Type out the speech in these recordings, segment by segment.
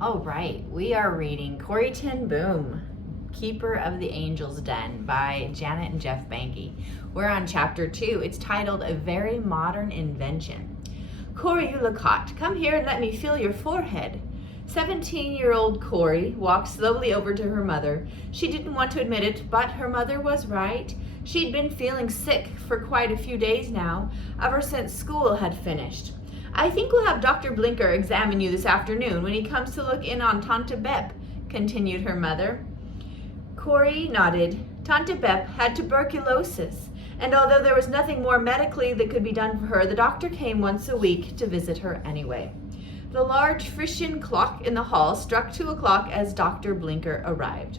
All right, we are reading Corrie tenBoom, Keeper of the Angel's Den by Janet and Geoff Benge. We're on chapter 2. It's titled A Very Modern Invention. Corrie, you look hot. Come here and let me feel your forehead. 17-year-old Corrie walked slowly over to her mother. She didn't want to admit it, but her mother was right. She'd been feeling sick for quite a few days now, ever since school had finished. I think we'll have Dr. Blinker examine you this afternoon when he comes to look in on Tante Bep, continued her mother. Corrie nodded. Tante Bep had tuberculosis, and although there was nothing more medically that could be done for her, the doctor came once a week to visit her anyway. The large Frisian clock in the hall struck 2 o'clock as Dr. Blinker arrived.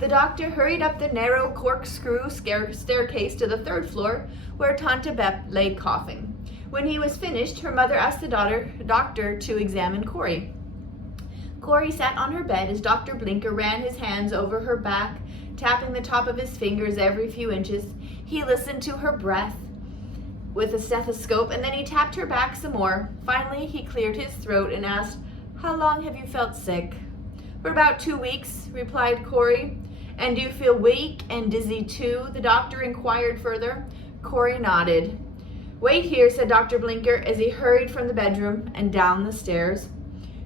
The doctor hurried up the narrow corkscrew staircase to the 3rd floor, where Tante Bep lay coughing. When he was finished, her mother asked the doctor to examine Corrie. Corrie sat on her bed as Dr. Blinker ran his hands over her back, tapping the top of his fingers every few inches. He listened to her breath with a stethoscope, and then he tapped her back some more. Finally, he cleared his throat and asked, "How long have you felt sick?" "For about 2 weeks," replied Corrie. "And do you feel weak and dizzy too?" the doctor inquired further. Corrie nodded. "Wait here," said Dr. Blinker as he hurried from the bedroom and down the stairs.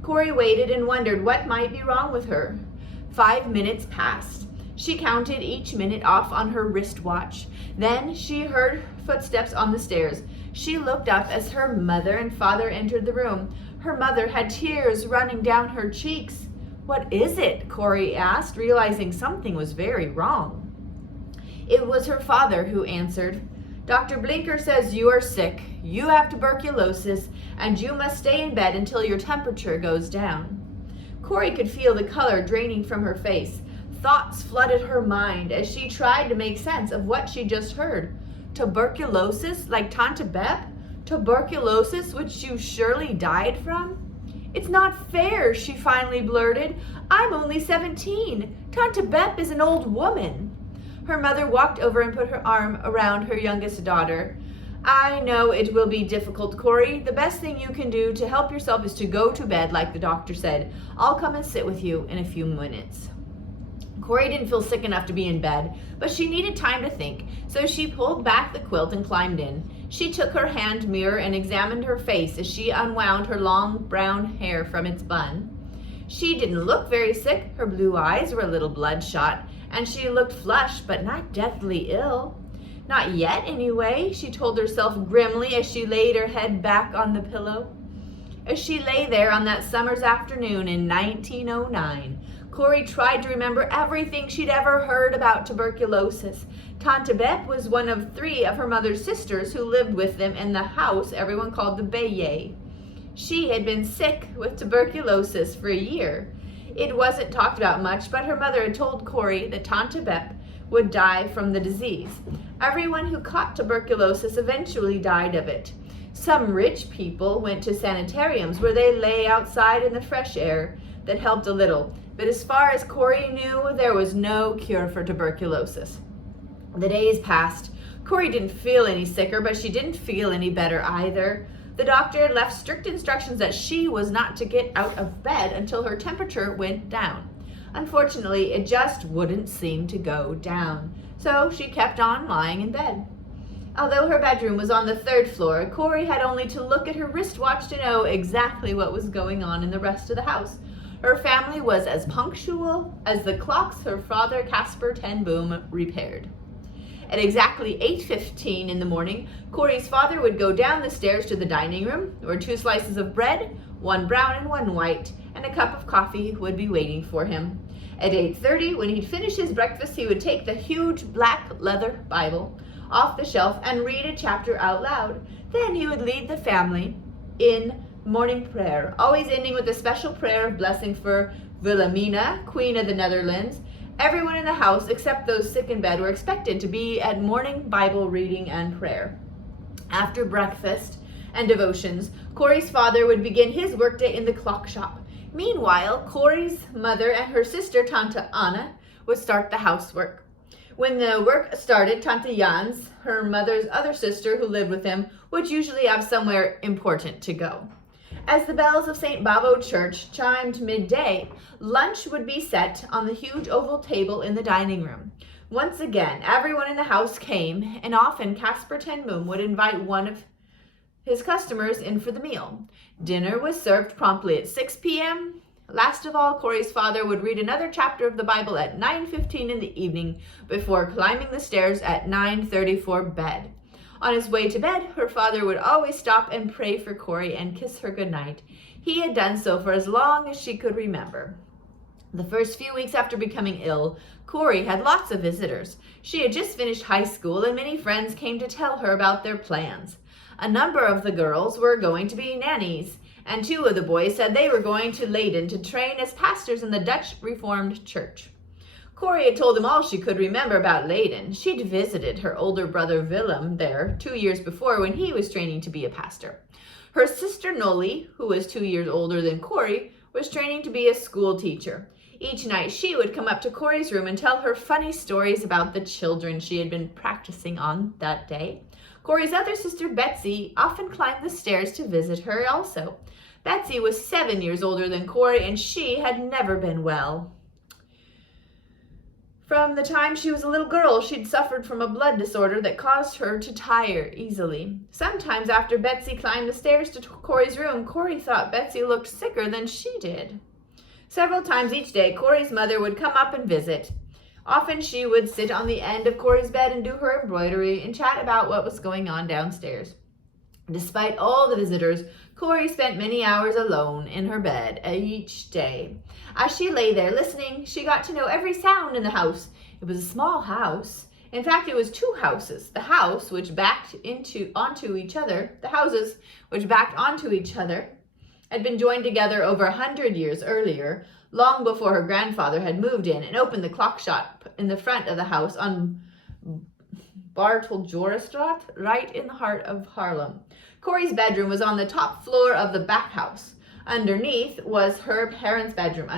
Corrie waited and wondered what might be wrong with her. 5 minutes passed. She counted each minute off on her wristwatch. Then she heard footsteps on the stairs. She looked up as her mother and father entered the room. Her mother had tears running down her cheeks. "What is it?" Corrie asked, realizing something was very wrong. It was her father who answered. "Dr. Blinker says you are sick, you have tuberculosis, and you must stay in bed until your temperature goes down." Corrie could feel the color draining from her face. Thoughts flooded her mind as she tried to make sense of what she just heard. Tuberculosis, like Tante Bep? Tuberculosis, which you surely died from? "It's not fair," she finally blurted. "I'm only 17. Tante Bep is an old woman." Her mother walked over and put her arm around her youngest daughter. "I know it will be difficult, Corrie. The best thing you can do to help yourself is to go to bed, like the doctor said. I'll come and sit with you in a few minutes." Corrie didn't feel sick enough to be in bed, but she needed time to think, so she pulled back the quilt and climbed in. She took her hand mirror and examined her face as she unwound her long brown hair from its bun. She didn't look very sick. Her blue eyes were a little bloodshot, and she looked flushed but not deathly ill. "Not yet, anyway," she told herself grimly as she laid her head back on the pillow. As she lay there on that summer's afternoon in 1909, Corrie tried to remember everything she'd ever heard about tuberculosis. Tante Bep was one of 3 of her mother's sisters who lived with them in the house everyone called the Beje. She had been sick with tuberculosis for a year. It wasn't talked about much, but her mother had told Corrie that Tante Bep would die from the disease. Everyone who caught tuberculosis eventually died of it. Some rich people went to sanitariums where they lay outside in the fresh air. That helped a little, but as far as Corrie knew, there was no cure for tuberculosis. The days passed. Corrie didn't feel any sicker, but she didn't feel any better either. The doctor had left strict instructions that she was not to get out of bed until her temperature went down. Unfortunately, it just wouldn't seem to go down, so she kept on lying in bed. Although her bedroom was on the 3rd floor, Corrie had only to look at her wristwatch to know exactly what was going on in the rest of the house. Her family was as punctual as the clocks her father, Casper tenBoom, repaired. At exactly 8:15 in the morning, Corrie's father would go down the stairs to the dining room, where 2 slices of bread, 1 brown and 1 white, and a cup of coffee would be waiting for him. At 8:30, when he'd finished his breakfast, he would take the huge black leather Bible off the shelf and read a chapter out loud. Then he would lead the family in morning prayer, always ending with a special prayer of blessing for Wilhelmina, Queen of the Netherlands. Everyone in the house, except those sick in bed, were expected to be at morning Bible reading and prayer. After breakfast and devotions, Corrie's father would begin his workday in the clock shop. Meanwhile, Corrie's mother and her sister, Tante Anna, would start the housework. When the work started, Tante Jans, her mother's other sister who lived with him, would usually have somewhere important to go. As the bells of St. Bavo Church chimed midday, lunch would be set on the huge oval table in the dining room. Once again, everyone in the house came, and often Casper tenBoom would invite one of his customers in for the meal. Dinner was served promptly at 6 p.m. Last of all, Corrie's father would read another chapter of the Bible at 9:15 in the evening before climbing the stairs at 9:30 for bed. On his way to bed, her father would always stop and pray for Corrie and kiss her goodnight. He had done so for as long as she could remember. The first few weeks after becoming ill, Corrie had lots of visitors. She had just finished high school, and many friends came to tell her about their plans. A number of the girls were going to be nannies, and 2 of the boys said they were going to Leiden to train as pastors in the Dutch Reformed Church. Corrie had told them all she could remember about Leiden. She'd visited her older brother Willem there 2 years before when he was training to be a pastor. Her sister Nolly, who was 2 years older than Corrie, was training to be a school teacher. Each night she would come up to Corrie's room and tell her funny stories about the children she had been practicing on that day. Corrie's other sister Betsy often climbed the stairs to visit her also. Betsy was 7 years older than Corrie, and she had never been well. From the time she was a little girl, she'd suffered from a blood disorder that caused her to tire easily. Sometimes after Betsy climbed the stairs to Corrie's room, Corrie thought Betsy looked sicker than she did. Several times each day, Corrie's mother would come up and visit. Often she would sit on the end of Corrie's bed and do her embroidery and chat about what was going on downstairs. Despite all the visitors, Corrie spent many hours alone in her bed each day. As she lay there listening, she got to know every sound in the house. It was a small house. In fact, it was 2 houses. The houses which backed onto each other had been joined together over 100 years earlier, long before her grandfather had moved in and opened the clock shop in the front of the house on Barteljorenstraat, right in the heart of Haarlem. Corrie's bedroom was on the top floor of the back house. Underneath was her parents' bedroom,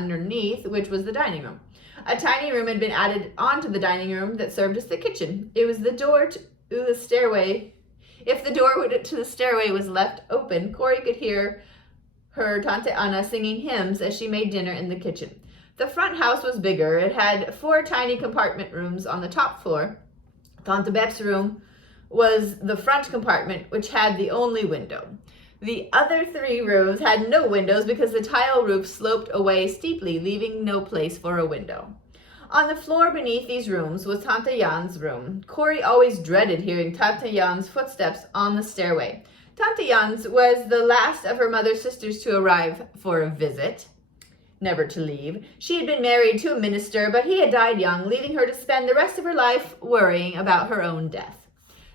which was the dining room. A tiny room had been added onto the dining room that served as the kitchen. It was the door to the stairway. If the door to the stairway was left open, Corrie could hear her Tante Anna singing hymns as she made dinner in the kitchen. The front house was bigger. It had 4 tiny compartment rooms on the top floor. Tante Bep's room was the front compartment, which had the only window. The other 3 rooms had no windows because the tile roof sloped away steeply, leaving no place for a window. On the floor beneath these rooms was Tante Jan's room. Corrie always dreaded hearing Tante Jan's footsteps on the stairway. Tante Jan's was the last of her mother's sisters to arrive for a visit, never to leave. She had been married to a minister, but he had died young, leaving her to spend the rest of her life worrying about her own death.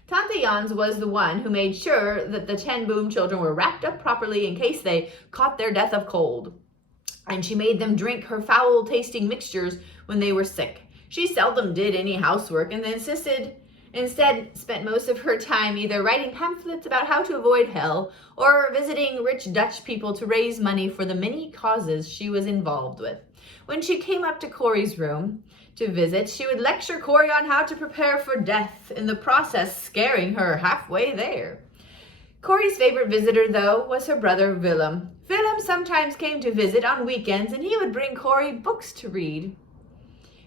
Tante Jan's was the one who made sure that the tenBoom children were wrapped up properly in case they caught their death of cold. And she made them drink her foul-tasting mixtures when they were sick. She seldom did any housework and instead spent most of her time either writing pamphlets about how to avoid hell or visiting rich Dutch people to raise money for the many causes she was involved with. When she came up to Corrie's room to visit, she would lecture Corrie on how to prepare for death, in the process scaring her halfway there. Corrie's favorite visitor, though, was her brother Willem. Willem sometimes came to visit on weekends, and he would bring Corrie books to read.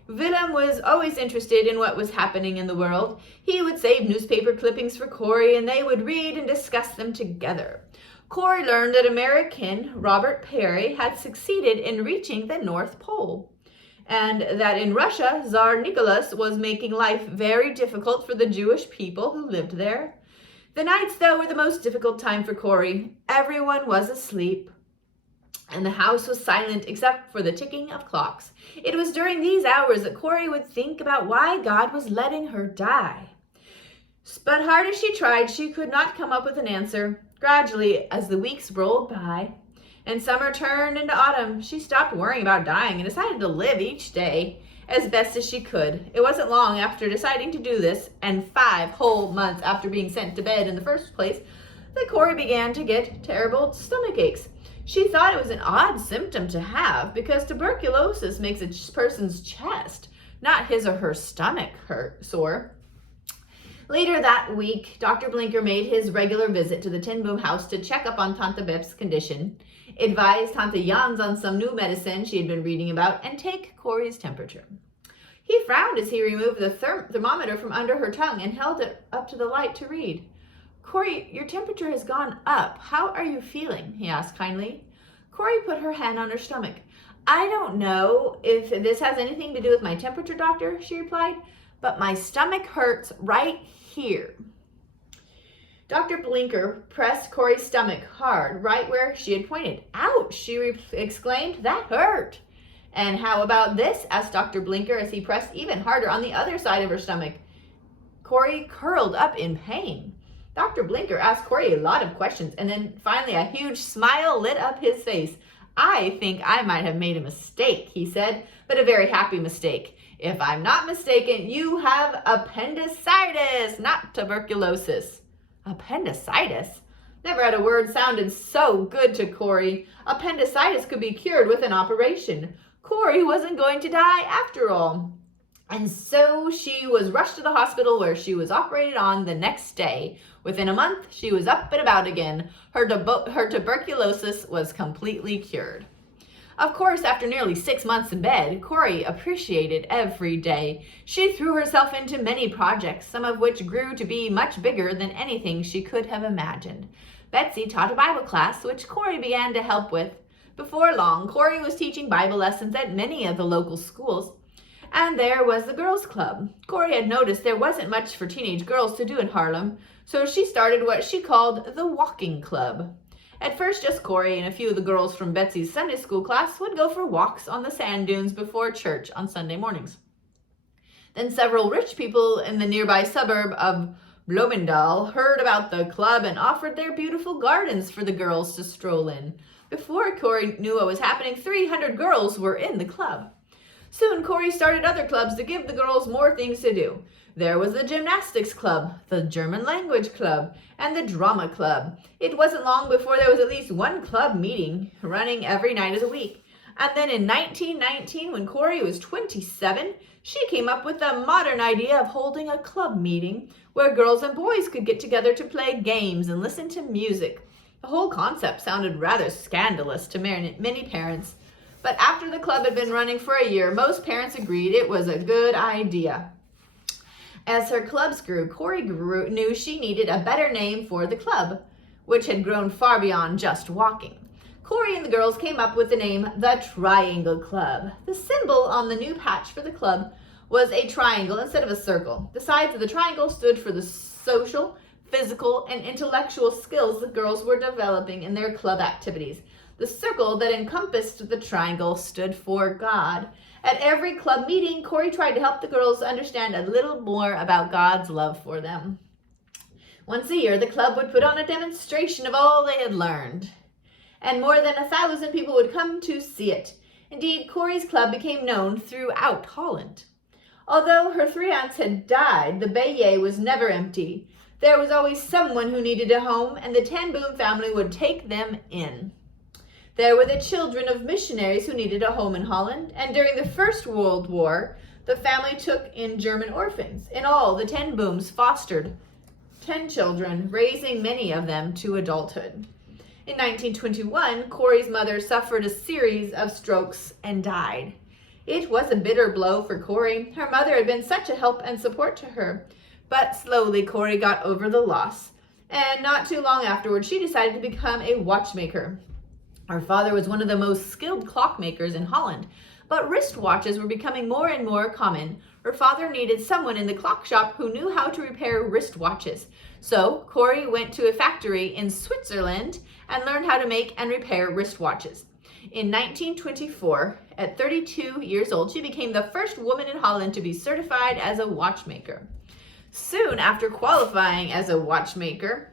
Willem was always interested in what was happening in the world. He would save newspaper clippings for Corrie, and they would read and discuss them together. Corrie learned that American Robert Peary had succeeded in reaching the North Pole, and that in Russia, Tsar Nicholas was making life very difficult for the Jewish people who lived there. The nights, though, were the most difficult time for Corrie. Everyone was asleep, and the house was silent except for the ticking of clocks. It was during these hours that Corrie would think about why God was letting her die. But hard as she tried, she could not come up with an answer. Gradually, as the weeks rolled by and summer turned into autumn, she stopped worrying about dying and decided to live each day as best as she could. It wasn't long after deciding to do this, and 5 whole months after being sent to bed in the first place, that Corrie began to get terrible stomach aches. She thought it was an odd symptom to have because tuberculosis makes a person's chest, not his or her stomach, sore. Later that week, Dr. Blinker made his regular visit to the tenBoom house to check up on Tante Bep's condition, advise Tante Jans on some new medicine she had been reading about, and take Corrie's temperature. He frowned as he removed the thermometer from under her tongue and held it up to the light to read. "Corrie, your temperature has gone up. How are you feeling?" he asked kindly. Corrie put her hand on her stomach. "I don't know if this has anything to do with my temperature, doctor," she replied, "but my stomach hurts right here." Dr. Blinker pressed Corrie's stomach hard, right where she had pointed. "Ouch!" she exclaimed. "That hurt." "And how about this?" asked Dr. Blinker as he pressed even harder on the other side of her stomach. Corrie curled up in pain. Dr. Blinker asked Corrie a lot of questions, and then finally a huge smile lit up his face. "I think I might have made a mistake," he said, "but a very happy mistake. If I'm not mistaken, you have appendicitis, not tuberculosis." Appendicitis? Never had a word sounded so good to Corrie. Appendicitis could be cured with an operation. Corrie wasn't going to die after all. And so she was rushed to the hospital where she was operated on the next day. Within a month, she was up and about again. Her tuberculosis was completely cured. Of course, after nearly 6 months in bed, Corrie appreciated every day. She threw herself into many projects, some of which grew to be much bigger than anything she could have imagined. Betsy taught a Bible class, which Corrie began to help with. Before long, Corrie was teaching Bible lessons at many of the local schools. And there was the girls' club. Corrie had noticed there wasn't much for teenage girls to do in Harlem, so she started what she called the walking club. At first, just Corrie and a few of the girls from Betsy's Sunday school class would go for walks on the sand dunes before church on Sunday mornings. Then several rich people in the nearby suburb of Bloemendaal heard about the club and offered their beautiful gardens for the girls to stroll in. Before Corrie knew what was happening, 300 girls were in the club. Soon, Corrie started other clubs to give the girls more things to do. There was the gymnastics club, the German language club, and the drama club. It wasn't long before there was at least one club meeting running every night of the week. And then in 1919, when Corrie was 27, she came up with the modern idea of holding a club meeting where girls and boys could get together to play games and listen to music. The whole concept sounded rather scandalous to many parents. But after the club had been running for a year, most parents agreed it was a good idea. As her clubs grew, Corrie knew she needed a better name for the club, which had grown far beyond just walking. Corrie and the girls came up with the name the Triangle Club. The symbol on the new patch for the club was a triangle instead of a circle. The sides of the triangle stood for the social, physical, and intellectual skills the girls were developing in their club activities. The circle that encompassed the triangle stood for God. At every club meeting, Corrie tried to help the girls understand a little more about God's love for them. Once a year, the club would put on a demonstration of all they had learned, and more than 1,000 people would come to see it. Indeed, Corrie's club became known throughout Holland. Although her 3 aunts had died, the Beje was never empty. There was always someone who needed a home, and the tenBoom family would take them in. There were the children of missionaries who needed a home in Holland, and during the First World War, the family took in German orphans. In all, the tenBooms fostered 10 children, raising many of them to adulthood. In 1921, Corrie's mother suffered a series of strokes and died. It was a bitter blow for Corrie. Her mother had been such a help and support to her. But slowly, Corrie got over the loss, and not too long afterwards, she decided to become a watchmaker. Her father was one of the most skilled clockmakers in Holland, but wristwatches were becoming more and more common. Her father needed someone in the clock shop who knew how to repair wristwatches. So Corrie went to a factory in Switzerland and learned how to make and repair wristwatches. In 1924, at 32 years old, she became the first woman in Holland to be certified as a watchmaker. Soon after qualifying as a watchmaker,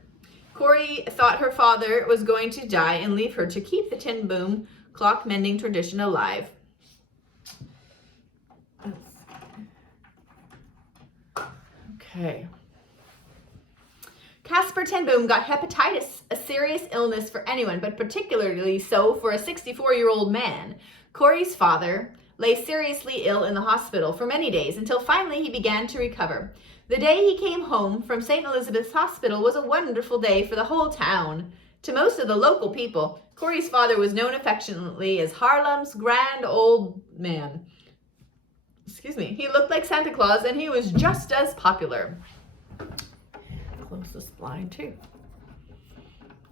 Corrie thought her father was going to die and leave her to keep the tenBoom clock mending tradition alive. Okay. Casper tenBoom got hepatitis, a serious illness for anyone, but particularly so for a 64-year-old man. Corrie's father lay seriously ill in the hospital for many days until finally he began to recover. The day he came home from St. Elizabeth's Hospital was a wonderful day for the whole town. To most of the local people, Corrie's father was known affectionately as Harlem's grand old man. He looked like Santa Claus, and he was just as popular. Close this blind too.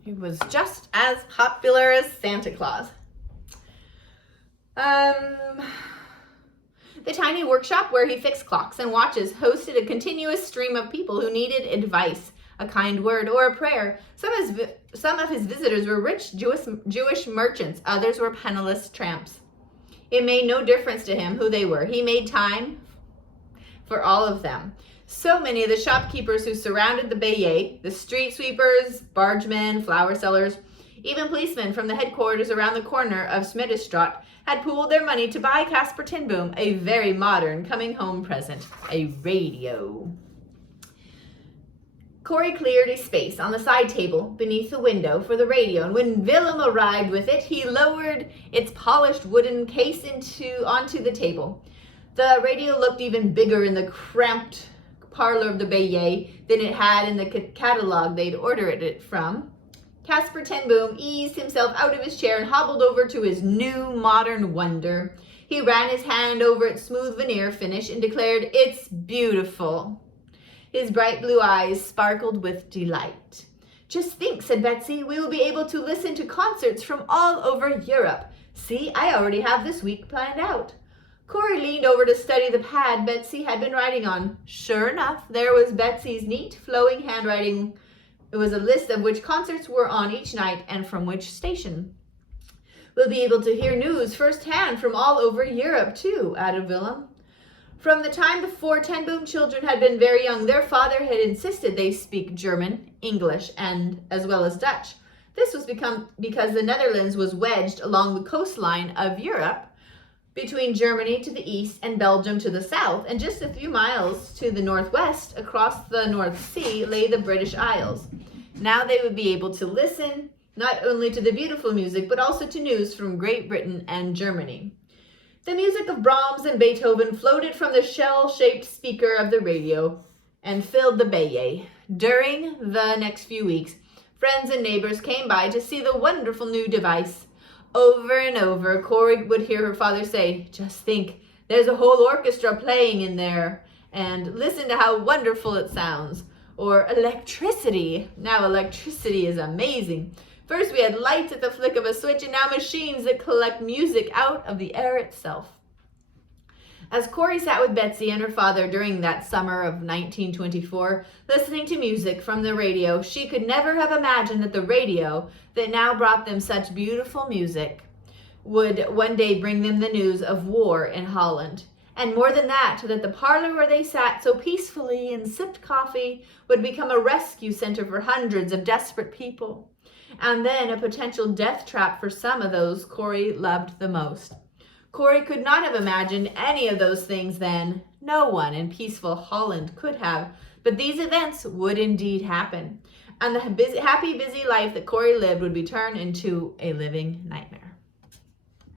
He was just as popular as Santa Claus. The tiny workshop where he fixed clocks and watches hosted a continuous stream of people who needed advice, a kind word, or a prayer. Some of his visitors were rich Jewish merchants. Others were penniless tramps. It made no difference to him who they were. He made time for all of them. So many of the shopkeepers who surrounded the Beje, the street sweepers, bargemen, flower sellers, even policemen from the headquarters around the corner of Smiddestraat had pooled their money to buy Casper tenBoom a very modern coming home present, a radio. Corrie cleared a space on the side table beneath the window for the radio, and when Willem arrived with it, he lowered its polished wooden case onto the table. The radio looked even bigger in the cramped parlor of the Beje than it had in the catalog they'd ordered it from. Casper tenBoom eased himself out of his chair and hobbled over to his new modern wonder. He ran his hand over its smooth veneer finish and declared, "It's beautiful." His bright blue eyes sparkled with delight. "Just think," said Betsy, "we will be able to listen to concerts from all over Europe. See, I already have this week planned out." Corrie leaned over to study the pad Betsy had been writing on. Sure enough, there was Betsy's neat, flowing handwriting. It was a list of which concerts were on each night and from which station. "We'll be able to hear news firsthand from all over Europe, too," added Willem. From the time before tenBoom children had been very young, their father had insisted they speak German, English, and as well as Dutch. This was because the Netherlands was wedged along the coastline of Europe between Germany to the east and Belgium to the south, and just a few miles to the northwest across the North Sea lay the British Isles. Now they would be able to listen not only to the beautiful music, but also to news from Great Britain and Germany. The music of Brahms and Beethoven floated from the shell-shaped speaker of the radio and filled the Beje. During the next few weeks, friends and neighbors came by to see the wonderful new device. Over and over, Corrie would hear her father say, "Just think, there's a whole orchestra playing in there, and listen to how wonderful it sounds." Or electricity. Now electricity is amazing. First we had lights at the flick of a switch, and now machines that collect music out of the air itself. As Corrie sat with Betsy and her father during that summer of 1924, listening to music from the radio, she could never have imagined that the radio that now brought them such beautiful music would one day bring them the news of war in Holland. And more than that, that the parlor where they sat so peacefully and sipped coffee would become a rescue center for hundreds of desperate people, and then a potential death trap for some of those Corrie loved the most. Corrie could not have imagined any of those things then. No one in peaceful Holland could have, but these events would indeed happy, busy life that Corrie lived would be turned into a living nightmare.